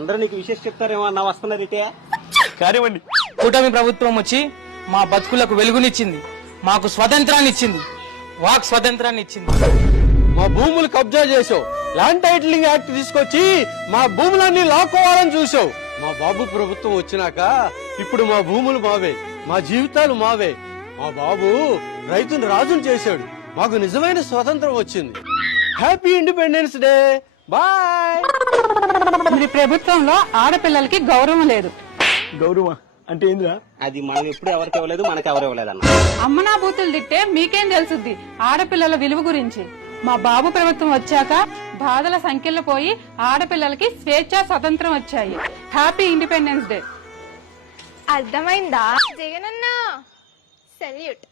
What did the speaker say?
అందరూ నీకు విశేష చెప్తారేమో అన్న వస్తున్నారు ఇటే కానివ్వండి. కూటమి ప్రభుత్వం వచ్చి మా బతుకులకు వెలుగునిచ్చింది, మాకు స్వతంత్రాన్ని ఇచ్చింది, వాక్ స్వతంత్రాన్ని ఇచ్చింది. మా భూములు కబ్జా చేసావు, ల్యాండ్ టైటిలింగ్ యాక్ట్ తీసుకొచ్చి మా భూములన్నీ లాక్కోవాలని చూసావు. మా బాబు ప్రభుత్వం వచ్చినాక ఇప్పుడు మా భూములు మావే, మా జీవితాలు మావే. మా బాబు రైతును రాజును చేశాడు, మాకు నిజమైన స్వతంత్రం వచ్చింది. Happy independence day. బాయ్. మీ ప్రభుత్వంలో ఆడపిల్లలకి గౌరవం లేదు. గౌరవ అంటే ఏందిరా? అది మనం ఎప్పుడు ఎవరికి ఇవ్వలేదు, మనకి ఎవరు ఇవ్వలేదు అన్న. అమ్మనా బూతులు తిట్టే మీకేం తెలుసుద్ది ఆడపిల్లల విలువ గురించి. మా బాబు ప్రభుత్వం వచ్చాక బాధల సంఖ్యలు పోయి ఆడపిల్లలకి స్వేచ్ఛ స్వతంత్రం వచ్చాయి. Happy independence day. అర్థమైందా జగనన్న? సెల్యూట్.